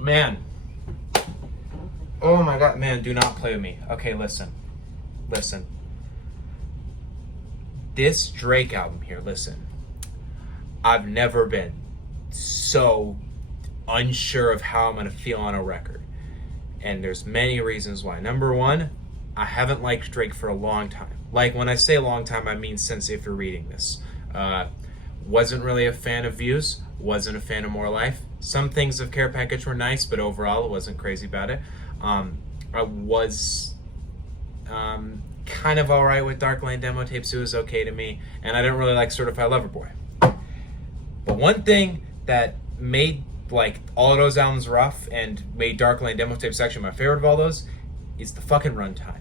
Man. Oh my God, man, do not play with me. Okay, listen. This Drake album here, listen. I've never been so unsure of how I'm gonna feel on a record. And there's many reasons why. Number one, I haven't liked Drake for a long time. Like, when I say a long time, I mean since If You're Reading This. Wasn't really a fan of Views, wasn't a fan of More Life. Some things of Care Package were nice, but overall it wasn't crazy about it. I was kind of alright with Dark Lane demo tapes, it was okay to me, and I didn't really like Certified Lover Boy. But one thing that made like all of those albums rough and made Dark Lane demo tapes actually my favorite of all those is the fucking runtime.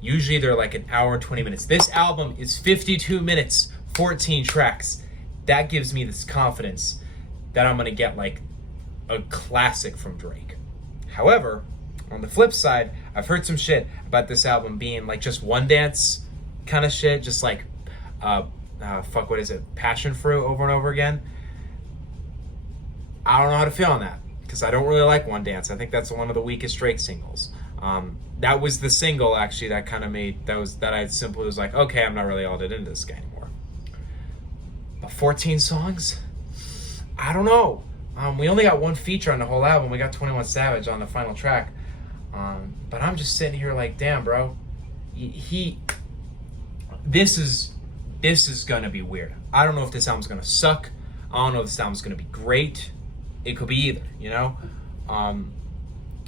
Usually they're like an hour and 20 minutes. This album is 52 minutes, 14 tracks. That gives me this confidence that I'm gonna get like a classic from Drake. However, on the flip side, I've heard some shit about this album being like just one dance kind of shit, just like what is it, Passion Fruit over and over again. I don't know how to feel on that because I don't really like One Dance. I think that's one of the weakest Drake singles. That was the single actually that kind of made that I simply was like, okay, I'm not really all that into this guy anymore. But 14 songs, I don't know. We only got one feature on the whole album. We got 21 Savage on the final track. But I'm just sitting here like, damn, bro. This is gonna be weird. I don't know if this album's gonna suck. I don't know if this album's gonna be great. It could be either, you know?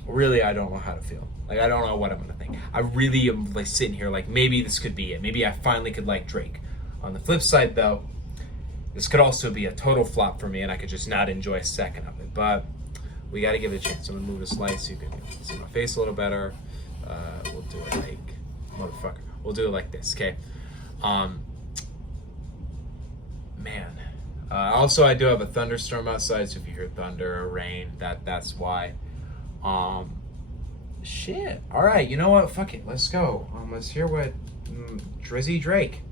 Really, I don't know how to feel. Like, I don't know what I'm gonna think. I really am like sitting here like, maybe this could be it. Maybe I finally could like Drake. On the flip side though, this could also be a total flop for me and I could just not enjoy a second of it. But we gotta give it a chance. I'm gonna move the slice so you can see my face a little better. We'll do it like, motherfucker. We'll do it like this, okay? Man. Also, I do have a thunderstorm outside, so if you hear thunder or rain, that's why. Shit. All right, you know what? Fuck it. Let's go. Let's hear what Drizzy Drake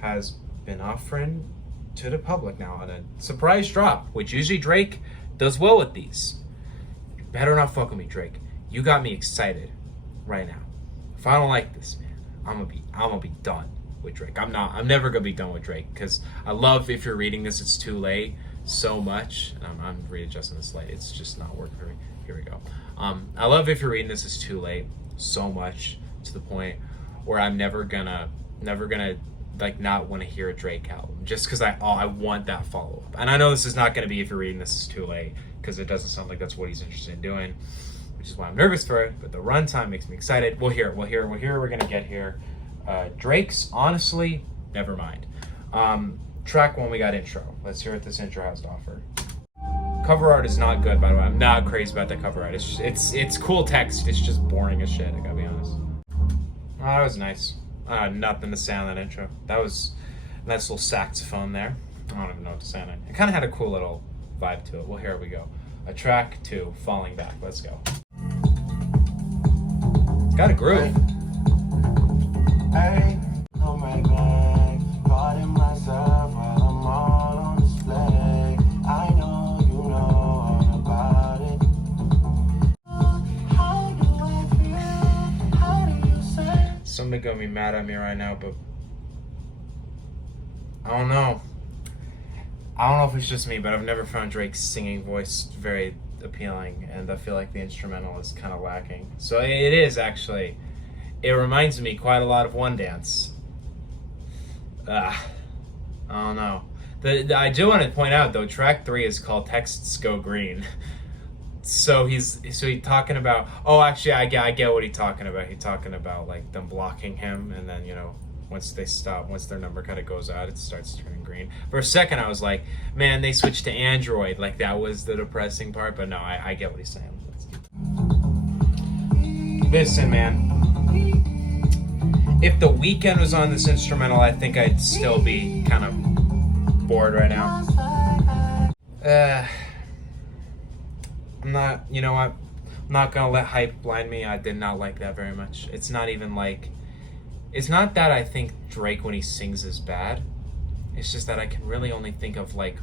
has been offering to the public now on a surprise drop, which usually Drake does well with these. You better not fuck with me, Drake. You got me excited right now. If I don't like this, man, I'm gonna be done with Drake. I'm never gonna be done with Drake because I love If You're Reading This, It's Too Late so much. I'm readjusting this light. It's just not working for me. Here we go. I love If You're Reading This, It's Too Late so much to the point where I'm never gonna like not want to hear a Drake album just because I want that follow up. And I know this is not gonna be If You're Reading This, It's Too Late because it doesn't sound like that's what he's interested in doing, which is why I'm nervous for it. But the runtime makes me excited. We'll hear. We're gonna get here. Drake's honestly, Nevermind. Track one, we got intro. Let's hear what this intro has to offer. Cover art is not good, by the way. I'm not crazy about the cover art. It's cool text. It's just boring as shit. I gotta be honest. Oh, that was nice. Nothing to say on that intro. That was a nice little saxophone there. I don't even know what to say on it. It kind of had a cool little vibe to it. Well, here we go. A track two, Falling Back. Let's go. It's got a groove. Hey, don't make me pardon myself while I'm all on display. I know you know all about it. How do I feel? How do you say? Somebody gonna be mad at me right now, but I don't know. I don't know if it's just me, but I've never found Drake's singing voice very appealing, and I feel like the instrumental is kind of lacking. So it is actually. It reminds me quite a lot of One Dance. I don't know. I do want to point out though, track 3 is called Texts Go Green. So he's talking about. Oh, actually, I get what he's talking about. He's talking about like them blocking him, and then once they stop, once their number kind of goes out, it starts turning green. For a second, I was like, man, they switched to Android. Like that was the depressing part. But no, I get what he's saying. Listen, man. If The Weeknd was on this instrumental, I think I'd still be kind of bored right now. I'm not, you know what? I'm not gonna let hype blind me. I did not like that very much. It's not even like, it's not that I think Drake when he sings is bad. It's just that I can really only think of like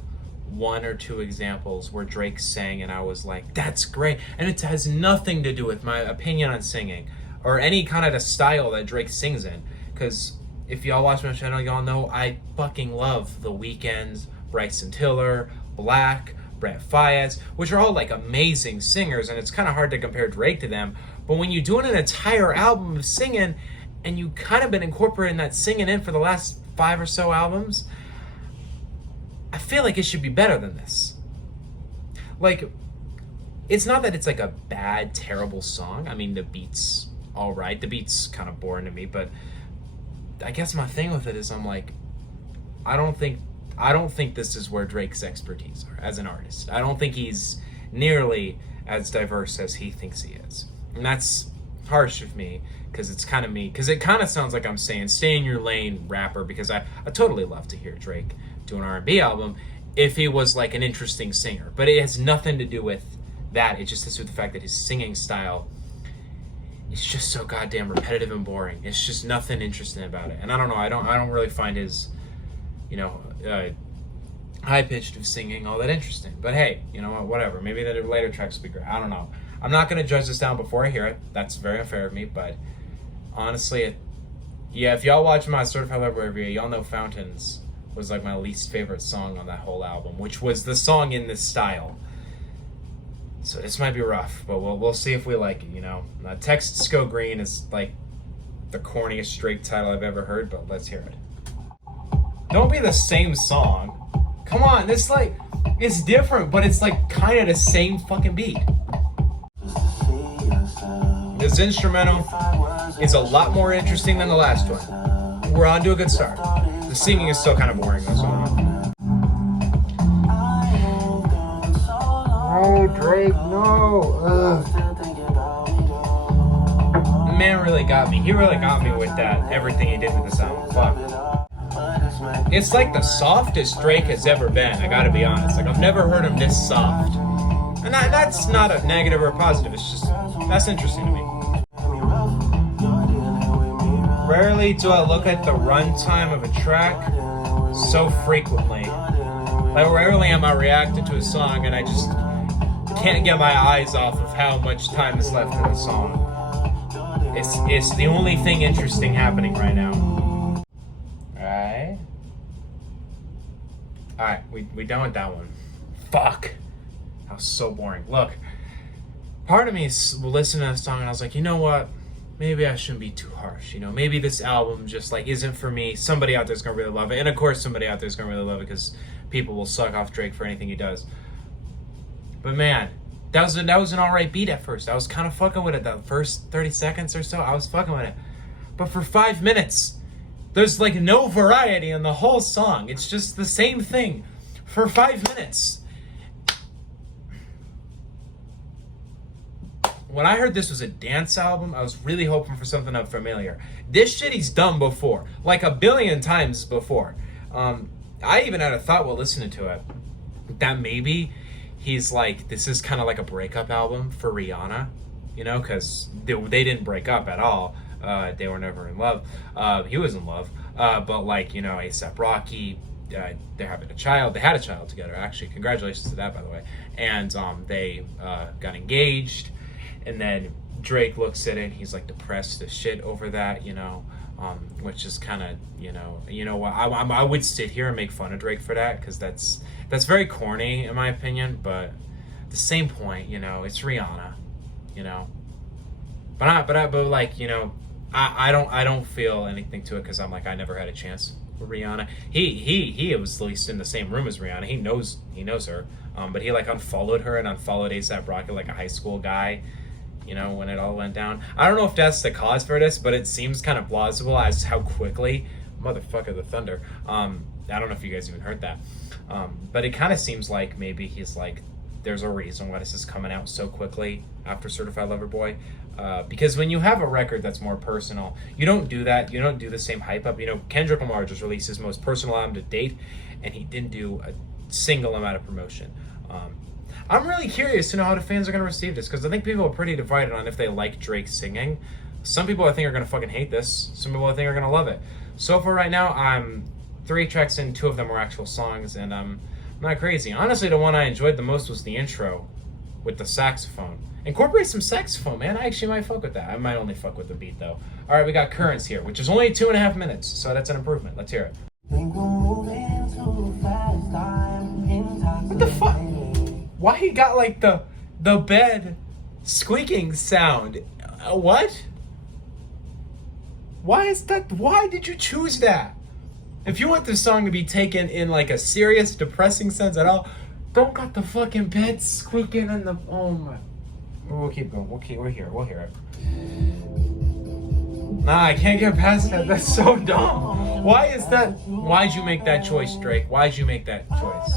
one or two examples where Drake sang and I was like, that's great. And it has nothing to do with my opinion on singing or any kind of the style that Drake sings in. Because if y'all watch my channel, y'all know I fucking love The Weeknd, Bryson Tiller, Black, Brent Faiyaz, which are all like amazing singers, and it's kind of hard to compare Drake to them. But when you're doing an entire album of singing and you kind of been incorporating that singing in for the last 5 or so albums, I feel like it should be better than this. Like, it's not that it's like a bad, terrible song. I mean, the beat's all right. The beat's kind of boring to me, but I guess my thing with it is I'm like, I don't think this is where Drake's expertise are as an artist. I don't think he's nearly as diverse as he thinks he is. And that's harsh of me, because it's kind of me. Because it kind of sounds like I'm saying, stay in your lane, rapper, because I totally love to hear Drake do an R&B album if he was like an interesting singer. But it has nothing to do with that. It just has to do with the fact that his singing style is just so goddamn repetitive and boring. It's just nothing interesting about it. And I don't know, I don't really find his, high-pitched of singing all that interesting. But hey, you know what, whatever. Maybe the later tracks will be great. I don't know. I'm not going to judge this down before I hear it. That's very unfair of me, but honestly, if y'all watch my Certified Lover review, y'all know Fountains was like my least favorite song on that whole album, which was the song in this style. So this might be rough, but we'll see if we like it, Texts Go Green is like the corniest Drake title I've ever heard, but let's hear it. Don't be the same song. Come on, this like, it's different, but it's like kind of the same fucking beat. This instrumental is a lot more interesting than the last one. We're on to a good start. The singing is still kind of boring though, so oh, Drake, no. The man really got me. He really got me with that, everything he did with this album. Fuck. It's like the softest Drake has ever been, I gotta be honest. Like, I've never heard him this soft. And that's not a negative or a positive, it's just, that's interesting to me. Rarely do I look at the runtime of a track so frequently. Like, rarely am I reacting to a song and I just can't get my eyes off of how much time is left in the song. It's the only thing interesting happening right now. Alright, we done with that one. Fuck. That was so boring. Look, part of me is listening to the song and I was like, you know what? Maybe I shouldn't be too harsh. Maybe this album just like isn't for me. Somebody out there's gonna really love it. And of course somebody out there's gonna really love it because people will suck off Drake for anything he does. But man, that was an alright beat at first. I was kind of fucking with it. The first 30 seconds or so, I was fucking with it. But for 5 minutes, there's like no variety in the whole song. It's just the same thing for 5 minutes. When I heard this was a dance album, I was really hoping for something unfamiliar. This shit he's done before, like a billion times before. I even had a thought while listening to it that maybe he's like, this is kind of like a breakup album for Rihanna, because they didn't break up at all. They were never in love. He was in love. But like, A$AP Rocky, they're having a child. They had a child together, actually. Congratulations to that, by the way. And they got engaged. And then Drake looks at it and he's like depressed as shit over that, which is kind of, what I would sit here and make fun of Drake for that, because that's very corny in my opinion. But at the same point, it's Rihanna, but like, I don't feel anything to it, because I'm like, I never had a chance with Rihanna. He was at least in the same room as Rihanna. He knows her, but he like unfollowed her and unfollowed A$AP Rocky like a high school guy, when it all went down. I don't know if that's the cause for this, but it seems kind of plausible as how quickly, motherfucker, the thunder. I don't know if you guys even heard that, but it kind of seems like maybe he's like, there's a reason why this is coming out so quickly after Certified Lover Boy. Because when you have a record that's more personal, you don't do that. You don't do the same hype up. Kendrick Lamar just released his most personal album to date, and he didn't do a single amount of promotion. I'm really curious to know how the fans are going to receive this, because I think people are pretty divided on if they like Drake singing. Some people I think are going to fucking hate this. Some people I think are going to love it. So far right now, I'm 3 tracks in, 2 of them are actual songs, and I'm Not crazy. Honestly, the one I enjoyed the most was the intro with the saxophone. Incorporate some saxophone, man. I actually might fuck with that. I might only fuck with the beat, though. All right, we got Currents here, which is only 2.5 minutes, so that's an improvement. Let's hear it. What the fuck? Why he got, like, the bed squeaking sound? What? Why is that? Why did you choose that? If you want this song to be taken in, like, a serious, depressing sense at all, don't got the fucking bed squeaking in the... Oh, my... We'll keep going. We'll hear it. We'll hear it. Nah, I can't get past that. That's so dumb. Why is that? Why'd you make that choice, Drake? Why'd you make that choice?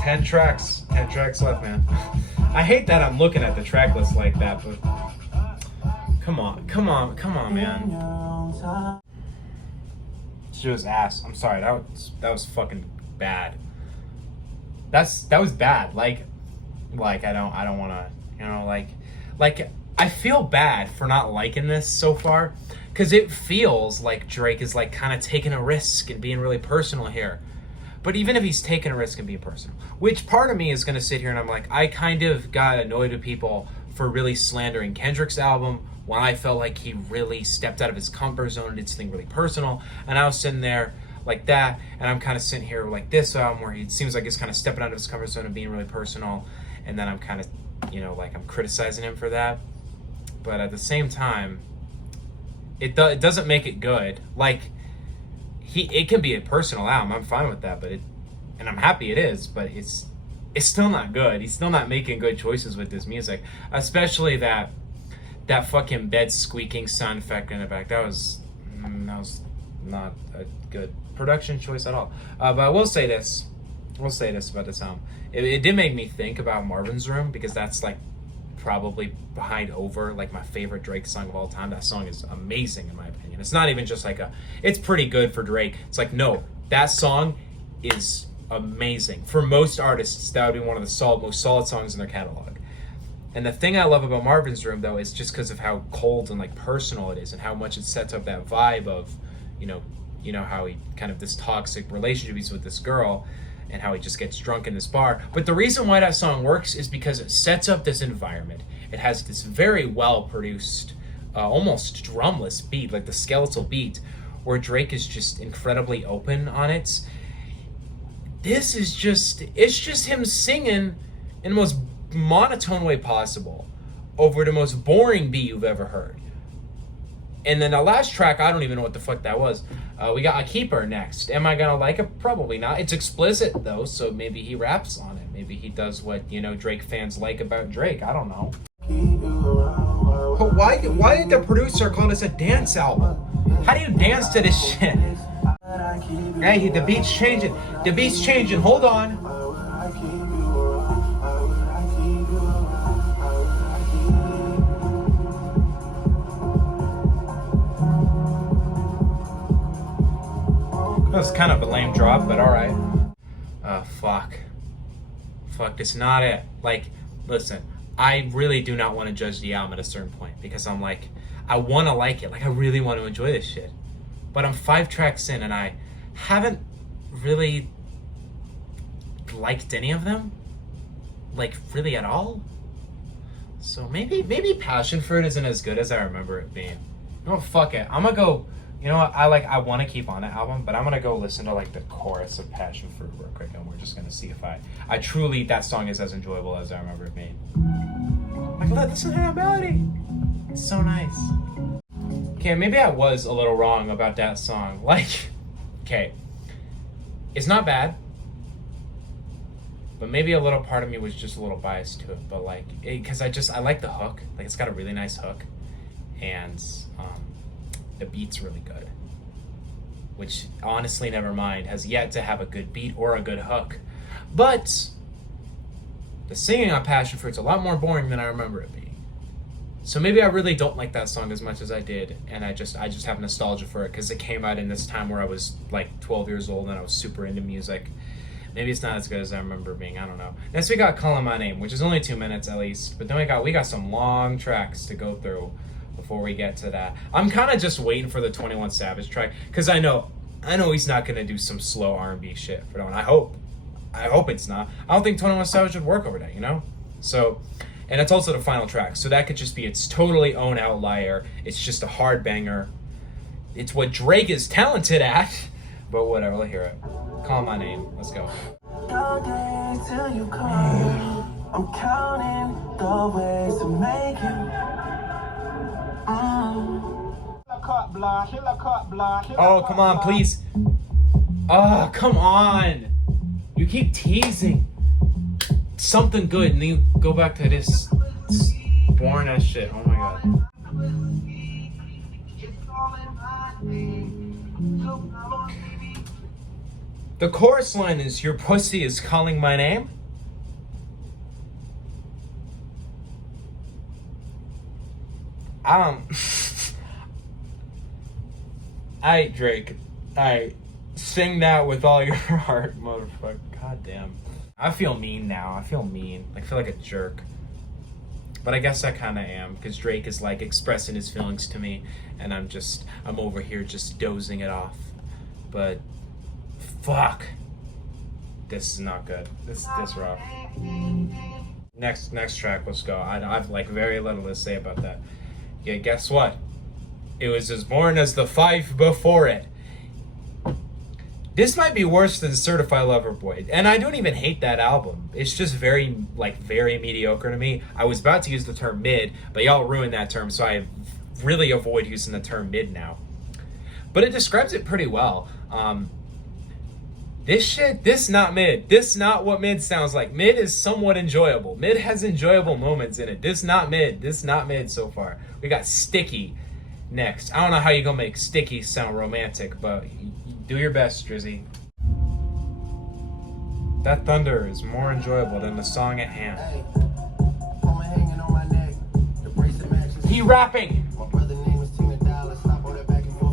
10 tracks. 10 tracks left, man. I hate that I'm looking at the track list like that, but... Come on, man. She was ass. I'm sorry. That was fucking bad. That was bad. Like I don't want to, like I feel bad for not liking this so far, because it feels like Drake is like kind of taking a risk and being really personal here. But even if he's taking a risk and being personal, which part of me is going to sit here and I'm like, I kind of got annoyed with people for really slandering Kendrick's album when I felt like he really stepped out of his comfort zone and did something really personal, and I was sitting there like that, and I'm kind of sitting here like this album where he seems like he's kind of stepping out of his comfort zone and being really personal, and then I'm kind of, like I'm criticizing him for that. But at the same time, it doesn't make it good. Like, it can be a personal album, I'm fine with that, but and I'm happy it is, but it's still not good. He's still not making good choices with this music, especially that fucking bed squeaking sound effect in the back. That was not a good production choice at all. But I will say this. About this album. It did make me think about Marvin's Room, because that's like probably behind Over, like my favorite Drake song of all time. That song is amazing in my opinion. It's not even just like it's pretty good for Drake. It's like, no, that song is amazing. For most artists, that would be one of the most solid songs in their catalog. And the thing I love about Marvin's Room, though, is just because of how cold and like personal it is, and how much it sets up that vibe of, how he kind of this toxic relationship he's with this girl, and how he just gets drunk in this bar. But the reason why that song works is because it sets up this environment. It has this very well produced, almost drumless beat, like the skeletal beat, where Drake is just incredibly open on it. It's just him singing in the most monotone way possible over the most boring beat you've ever heard. And then the last track, I don't even know what the fuck that was. We got A Keeper next. Am I gonna like it? Probably not. It's explicit though, so maybe he raps on it. Maybe he does what Drake fans like about Drake. I don't know. But why did the producer call this a dance album? How do you dance to this shit? Hey, the beat's changing. The beat's changing. Hold on. That was kind of a lame drop, but alright. Fuck, it's not it. Like, listen, I really do not want to judge the album at a certain point, because I'm like, I want to like it. Like, I really want to enjoy this shit. But I'm 5 tracks in, and I haven't really liked any of them. Like, really at all. So maybe Passion Fruit isn't as good as I remember it being. No, fuck it. I'm gonna go... You know what, I want to keep on that album, but I'm going to go listen to like the chorus of Passion Fruit real quick, and we're just going to see if I truly, that song is as enjoyable as I remember it being. Like, listen to that melody. It's so nice. Okay, maybe I was a little wrong about that song. Like, okay, it's not bad, but maybe a little part of me was just a little biased to it, but like, because I like the hook. Like, it's got a really nice hook, and, the beat's really good, which honestly Nevermind has yet to have a good beat or a good hook. But the singing on Passion Fruit's a lot more boring than I remember it being. So maybe I really don't like that song as much as I did, and I just have nostalgia for it because it came out in this time where I was like 12 years old and I was super into music. Maybe it's not as good as I remember it being, I don't know. Next we got Calling My Name, which is only 2 minutes at least, but then we got some long tracks to go through before we get to that. I'm kind of just waiting for the 21 Savage track, because I know I know he's not gonna do some slow R&B shit for Dawn. I hope it's not. I don't think 21 Savage would work over that, you know? So, and it's also the final track, so that could just be its totally own outlier. It's just a hard banger. It's what Drake is talented at, but whatever, let's hear it. Call my name, let's go. All day till you come. I'm counting the ways to make it. Oh, come on, please. Oh, come on. You keep teasing something good, and then you go back to this boring ass shit. Oh my god. The chorus line is, "Your pussy is calling my name." Alright, Drake. Alright. Sing that with all your heart, motherfucker. God damn. I feel mean now. I feel mean. I feel like a jerk. But I guess I kind of am, because Drake is like expressing his feelings to me, and I'm over here just dozing it off. But fuck. This is not good. This rough. Next track, let's go. I've like very little to say about that. Yeah, guess what? It was as boring as the 5 before it. This might be worse than Certified Lover Boy, and I don't even hate that album. It's just very mediocre to me. I was about to use the term mid, but y'all ruined that term, so I really avoid using the term mid now. But it describes it pretty well. This not mid. This not what mid sounds like. Mid is somewhat enjoyable. Mid has enjoyable moments in it. This not mid. This not mid so far. We got Sticky next. I don't know how you gonna make Sticky sound romantic, but do your best, Drizzy. That thunder is more enjoyable than the song at hand. He rapping!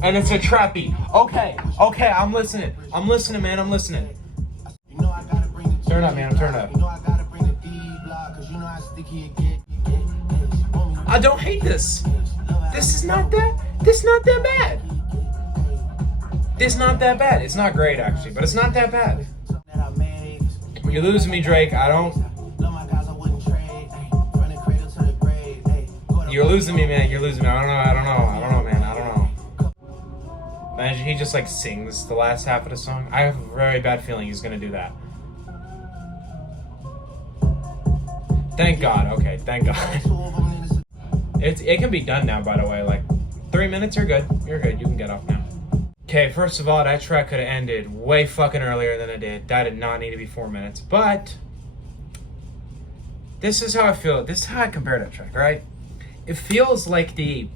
And it's a trappy. Okay, I'm listening. Man, I'm listening. Turn up, man, turn up. I don't hate this. This is not that bad. It's not that bad. It's not great, actually, but it's not that bad. You're losing me, Drake. You're losing me, man. You're losing me. I don't know, man. I don't know. Imagine he just, sings the last half of the song. I have a very bad feeling he's gonna do that. Thank God. Okay, thank God. It can be done now, by the way. 3 minutes, you're good. You're good. You can get off now. Okay, first of all, that track could have ended way fucking earlier than it did. That did not need to be 4 minutes. But this is how I feel. This is how I compare that track, right? It feels like the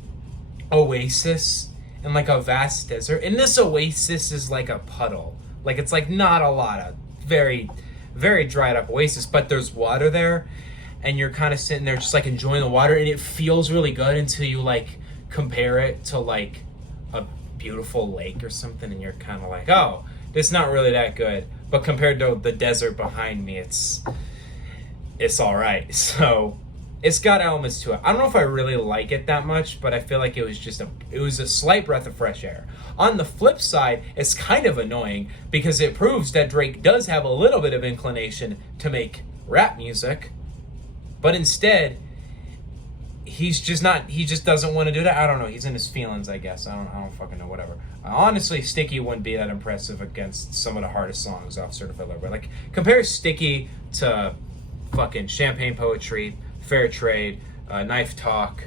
oasis in a vast desert. And this oasis is like a puddle. It's not a lot of very, very dried up oasis, but there's water there. And you're kind of sitting there just enjoying the water. And it feels really good until you compare it to a beautiful lake or something, and you're kind of oh, it's not really that good. But compared to the desert behind me, it's all right. So it's got elements to it. I don't know if I really like it that much, but I feel like it was a slight breath of fresh air. On the flip side, it's kind of annoying because it proves that Drake does have a little bit of inclination to make rap music, but instead he just doesn't want to do that. I don't know. He's in his feelings, I guess. I don't fucking know, whatever. Honestly, Sticky wouldn't be that impressive against some of the hardest songs off Certified Lover. Compare Sticky to fucking Champagne Poetry, Fair Trade, Knife Talk,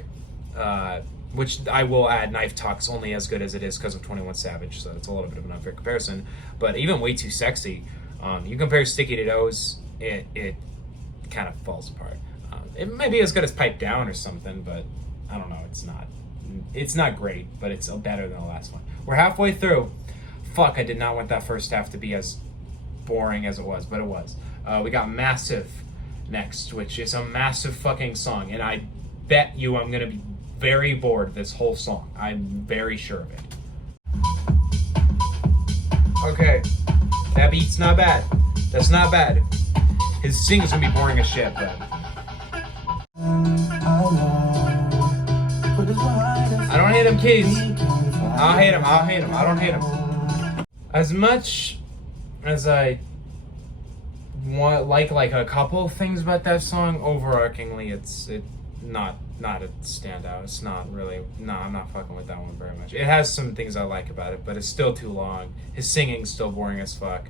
which I will add, Knife Talk's only as good as it is because of 21 Savage, so it's a little bit of an unfair comparison. But even Way Too Sexy, you compare Sticky to those, it kind of falls apart. It might be as good as Pipe Down or something, but I don't know. It's not great, but it's better than the last one. We're halfway through. Fuck, I did not want that first half to be as boring as it was, but it was. We got Massive next, which is a massive fucking song, and I bet you I'm gonna be very bored this whole song. I'm very sure of it. Okay, that beat's not bad. That's not bad. His singing's gonna be boring as shit, but I don't hate him, keys. I'll hate him. I don't hate him. As much as I want like a couple of things about that song, overarchingly it's not a standout. It's not really, no, I'm not fucking with that one very much. It has some things I like about it, but it's still too long. His singing's still boring as fuck.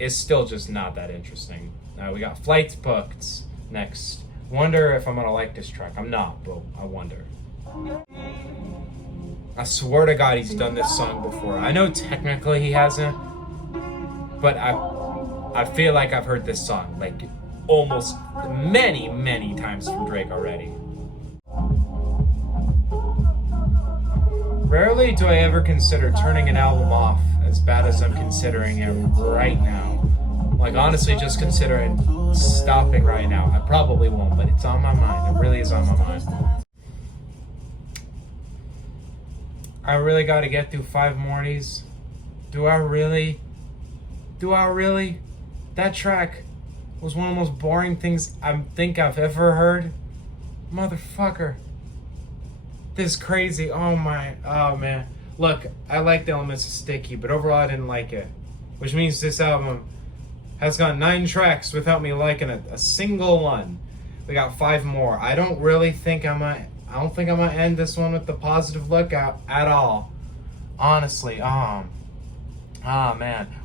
It's still just not that interesting. We got Flights Booked next. Wonder if I'm gonna like this track. I'm not, but I wonder. I swear to God he's done this song before. I know technically he hasn't, but I feel like I've heard this song like almost many times from Drake already. Rarely do I ever consider turning an album off as bad as I'm considering it right now. Like honestly, just considering stopping right now. I probably won't, but it's on my mind. It really is on my mind. I really gotta get through 5 more of these. Do I really? That track was one of the most boring things I think I've ever heard. Motherfucker. This is crazy. Oh man. Look, I like the elements of Sticky, but overall I didn't like it. Which means this album has got 9 tracks without me liking a single one. We got 5 more. I don't think I'm gonna end this one with the positive lookout at all. Honestly, man.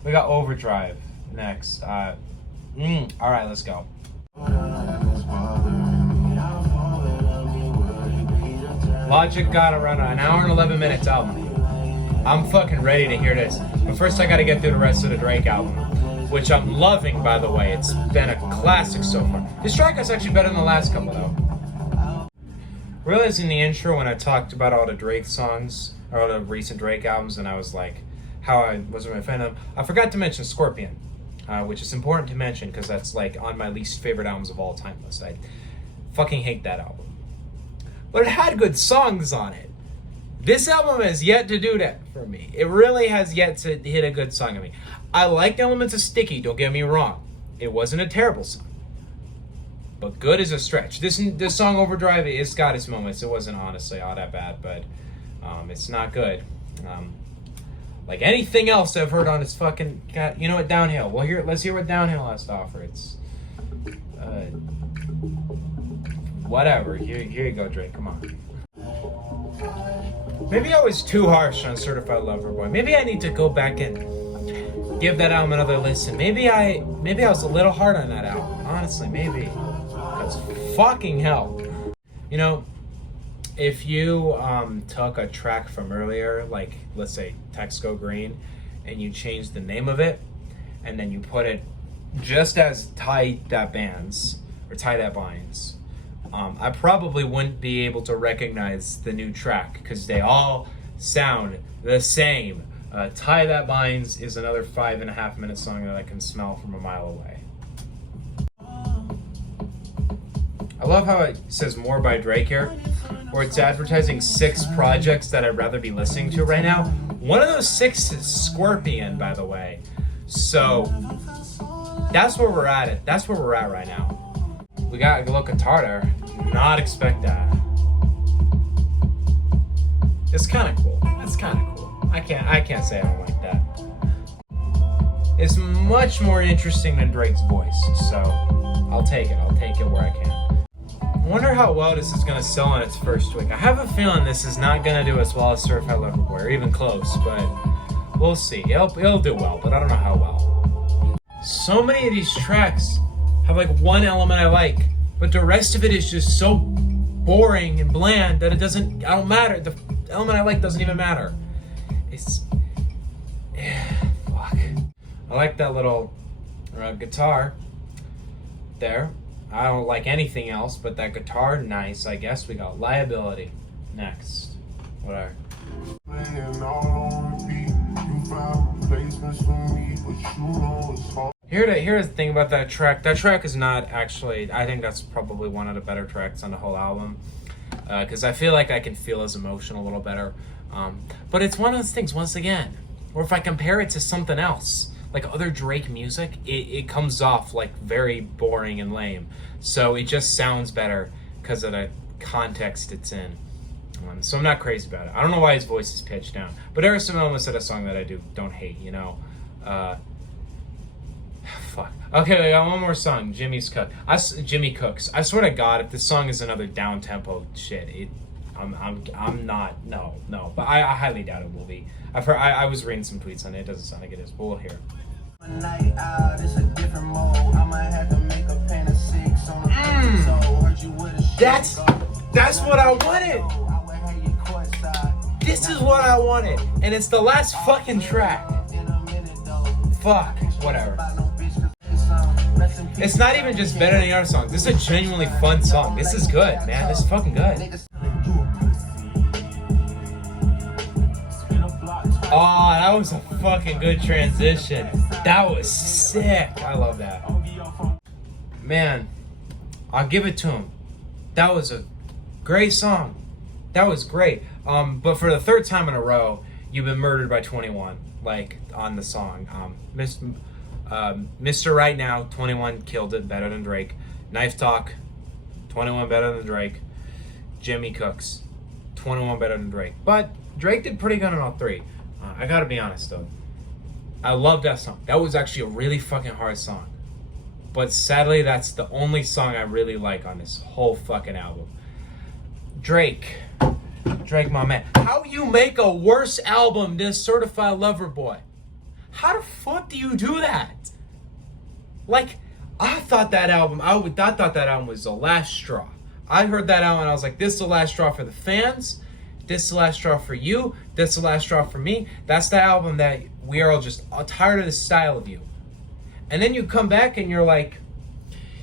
We got Overdrive next. Alright, let's go. Logic gotta run an hour and 11 minutes album. I'm fucking ready to hear this. But first I gotta get through the rest of the Drake album, which I'm loving, by the way. It's been a classic so far. This track is actually better than the last couple, though. Realizing the intro when I talked about all the Drake songs, or all the recent Drake albums, and I was like, how I wasn't a fan of them, I forgot to mention Scorpion, which is important to mention because that's like on my least favorite albums of all time list. I fucking hate that album. But it had good songs on it. This album has yet to do that for me. It really has yet to hit a good song on me. I liked elements of Sticky, don't get me wrong. It wasn't a terrible song. But good is a stretch. This song Overdrive, it's got its moments. It wasn't honestly all that bad, but it's not good. Like anything else I've heard on its fucking, you know what, Downhill. Well, let's hear what Downhill has to offer. It's whatever. Here you go, Drake. Come on. Maybe I was too harsh on Certified Lover Boy. Maybe I need to go back and give that album another listen. Maybe I was a little hard on that album. Honestly, maybe. Because fucking hell. You know, if you took a track from earlier, like let's say Text Go Green, and you changed the name of it, and then you put it just as Tie That Bands or Tie That Binds, I probably wouldn't be able to recognize the new track because they all sound the same. Tie That Binds is another 5.5 minute song that I can smell from a mile away. I love how it says More by Drake here, where it's advertising 6 projects that I'd rather be listening to right now. One of those 6 is Scorpion, by the way. So that's where we're at. That's where we're at right now. We got a little guitar there. Not expect that. It's kind of cool. It's kind of cool. I can't say I don't like that. It's much more interesting than Drake's voice, so I'll take it. I'll take it where I can. I wonder how well this is gonna sell on its first week. I have a feeling this is not gonna do as well as Certified Lover Boy, or even close, but we'll see. It'll do well, but I don't know how well. So many of these tracks have like one element I like, but the rest of it is just so boring and bland that I don't matter. The element I like doesn't even matter. Fuck. I like that little guitar there. I don't like anything else, but that guitar, nice, I guess. We got Liability next. Whatever. Here's the thing about that track. That track is not actually, I think that's probably one of the better tracks on the whole album. Because I feel like I can feel his emotion a little better. But it's one of those things, once again, or if I compare it to something else, like other Drake music, it comes off like very boring and lame. So it just sounds better because of the context it's in. So I'm not crazy about it. I don't know why his voice is pitched down, but there are some elements of the song that I don't hate. You know, fuck. Okay, I got one more song. Jimmy Cooks. I swear to God, if this song is another down tempo shit, I'm not. No. But I highly doubt it will be. I've heard. I was reading some tweets on it. It doesn't sound like it is. But we'll hear. Night out, it's a different mode. I might have to make a pen of 6 on the so heard you with a That's what I wanted. This is what I wanted, and it's the last fucking track. Fuck, whatever. It's not even just better than the other songs. This is a genuinely fun song. This is good, man. This is fucking good. Oh, that was a fucking good transition. That was sick. I love that. Man, I'll give it to him. That was a great song. That was great. But for the third time in a row, you've been murdered by 21, like on the song. Mr. Right Now, 21 killed it, better than Drake. Knife Talk, 21 better than Drake. Jimmy Cooks, 21 better than Drake. But Drake did pretty good on all three. I gotta be honest though. I love that song. That was actually a really fucking hard song. But sadly, that's the only song I really like on this whole fucking album. Drake, my man. How you make a worse album than Certified Lover Boy? How the fuck do you do that? Like, I thought that album was the last straw. I heard that album and I was like, this is the last straw for the fans. This is the last straw for you. This is the last straw for me. That's the album that we are all just tired of this style of you. And then you come back and you're like,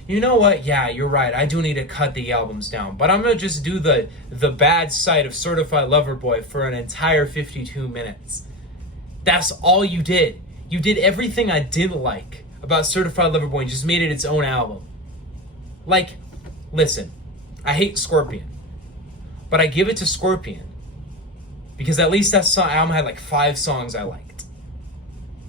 you know what? Yeah, you're right. I do need to cut the albums down. But I'm going to just do the bad side of Certified Lover Boy for an entire 52 minutes. That's all you did. You did everything I didn't like about Certified Lover Boy and just made it its own album. Like, listen, I hate Scorpion. But I give it to Scorpion. Because at least that album had like 5 songs I liked.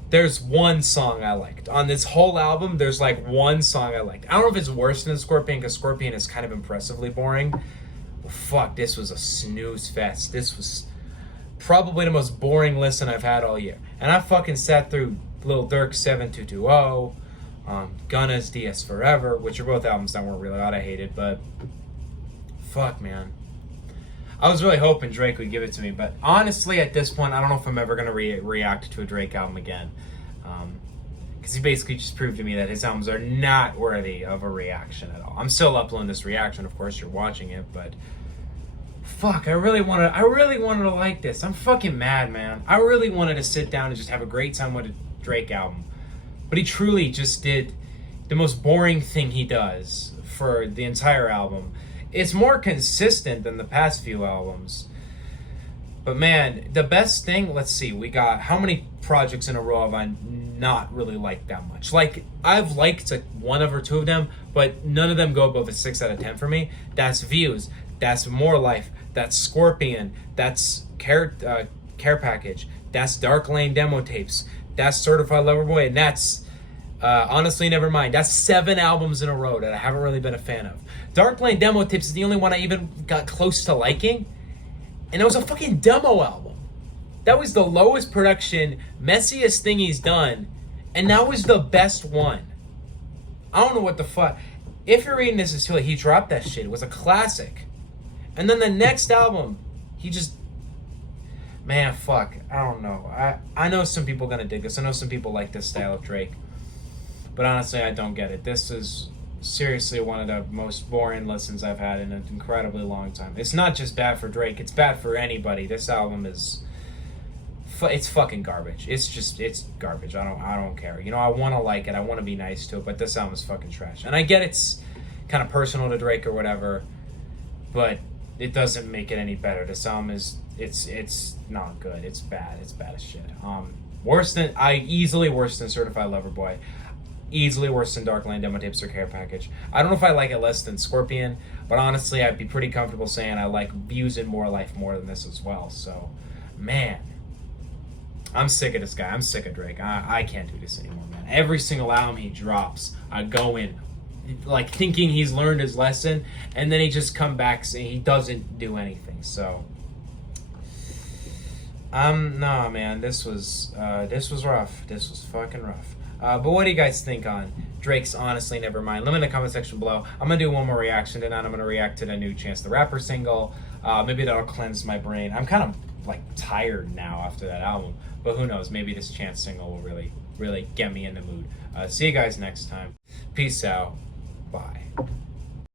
There's one song I liked. On this whole album, there's like one song I liked. I don't know if it's worse than Scorpion, because Scorpion is kind of impressively boring. Well, fuck, this was a snooze fest. This was probably the most boring listen I've had all year. And I fucking sat through Lil Durk's 7220, Gunna's DS Forever, which are both albums that weren't really out. I hated, but fuck, man. I was really hoping Drake would give it to me, but honestly, at this point, I don't know if I'm ever going to react to a Drake album again. Because he basically just proved to me that his albums are not worthy of a reaction at all. I'm still uploading this reaction, of course, you're watching it, but fuck, I really wanted to like this. I'm fucking mad, man. I really wanted to sit down and just have a great time with a Drake album. But he truly just did the most boring thing he does for the entire album. It's more consistent than the past few albums. But man, the best thing, let's see, we got, how many projects in a row have I not really liked that much? Like, I've liked like 1 or 2 of them, but none of them go above a 6 out of 10 for me. That's Views, that's More Life, that's Scorpion, that's Care Package, that's Dark Lane Demo Tapes, that's Certified Lover Boy, and that's honestly Nevermind. That's 7 albums in a row that I haven't really been a fan of. Dark Lane Demo Tapes is the only one I even got close to liking, and it was a fucking demo album. That was the lowest production, messiest thing he's done, and that was the best one. I don't know what the fuck. If you're reading this, it's too late. He dropped that shit. It was a classic. And then the next album, he just... Man, fuck. I don't know. I know some people are gonna dig this. I know some people like this style of Drake. But honestly, I don't get it. This is seriously one of the most boring listens I've had in an incredibly long time. It's not just bad for Drake. It's bad for anybody. This album is... It's fucking garbage. It's garbage. I don't care. You know, I want to like it. I want to be nice to it. But this album is fucking trash. And I get it's kind of personal to Drake or whatever. But it doesn't make it any better. This album is... It's not good. It's bad. It's bad as shit. Easily worse than Certified Lover Boy. Easily worse than Dark Lane Demo Tapes or Care Package. I don't know if I like it less than Scorpion, but honestly, I'd be pretty comfortable saying I like Views and More Life more than this as well. So, man, I'm sick of this guy. I'm sick of Drake. I can't do this anymore, man. Every single album he drops, I go in like thinking he's learned his lesson, and then he just come back saying he doesn't do anything. So, Nah, man, this was rough. This was fucking rough. But what do you guys think on Drake's Honestly Nevermind? Let me in the comment section below. I'm gonna do one more reaction tonight. I'm gonna react to the new Chance the Rapper single. Maybe that'll cleanse my brain. I'm kind of like tired now after that album, but who knows? Maybe this Chance single will really get me in the mood. See you guys next time. Peace out. Bye.